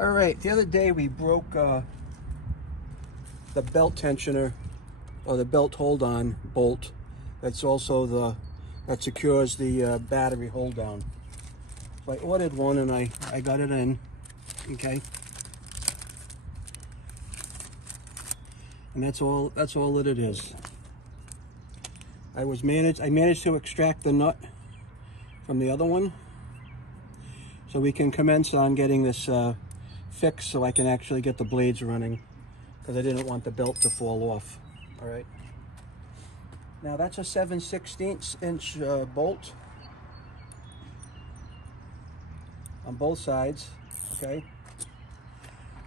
All right, the other day we broke the belt tensioner, or the belt hold-on bolt. That's also that secures the battery hold-down. So I ordered one and I got it in, okay? And that's all that it is. I managed to extract the nut from the other one, so we can commence on getting this fixed so I can actually get the blades running, because I didn't want the belt to fall off. All right. Now that's a 7/16 inch bolt on both sides. Okay.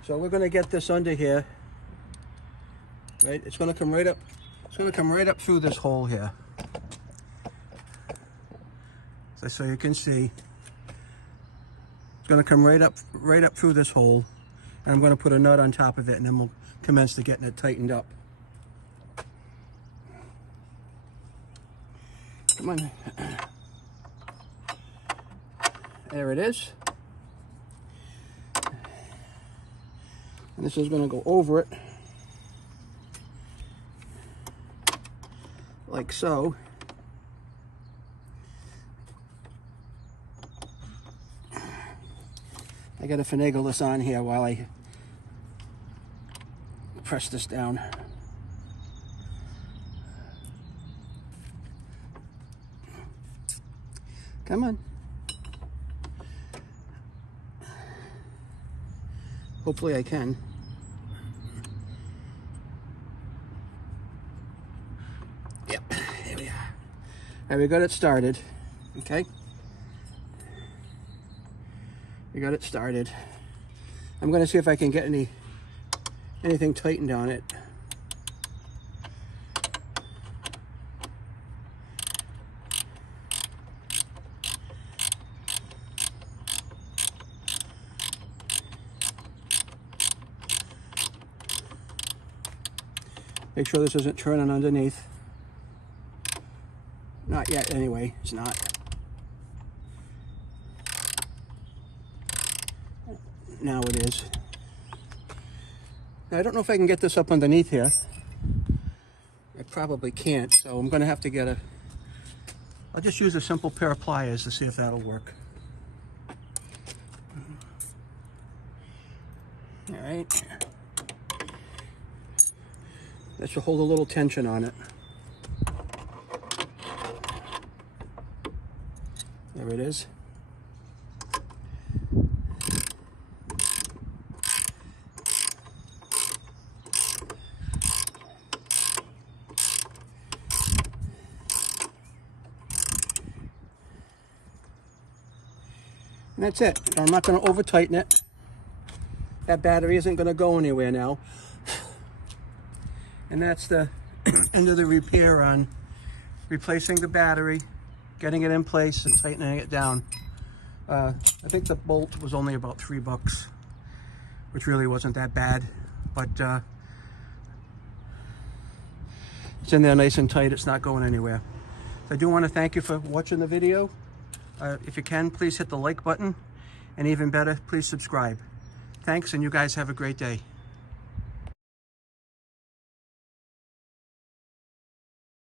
So we're going to get this under here. Right. It's going to come right up. It's going to come right up through this hole here. So you can see. It's going to come right up through this hole, and I'm going to put a nut on top of it, and then we'll commence to getting it tightened up. Come on. There it is. And this is going to go over it, like so. I got to finagle this on here while I press this down. Come on. Hopefully I can. Yep, here we are. All right, we got it started, okay? We got it started. I'm going to see if I can get anything tightened on it. Make sure this isn't turning underneath. Not yet, anyway. It's not. Now it is. Now, I don't know if I can get this up underneath here. I probably can't, so I'm going to have to get I'll just use a simple pair of pliers to see if that'll work. All right. That should hold a little tension on it. There it is. And that's it. I'm not going to over tighten it. That battery isn't going to go anywhere now. And that's the end of the repair on replacing the battery, getting it in place, and tightening it down. I think the bolt was only about $3, which really wasn't that bad. But it's in there nice and tight. It's not going anywhere. So I do want to thank you for watching the video. If you can, please hit the like button, and even better, please subscribe. Thanks, and you guys have a great day.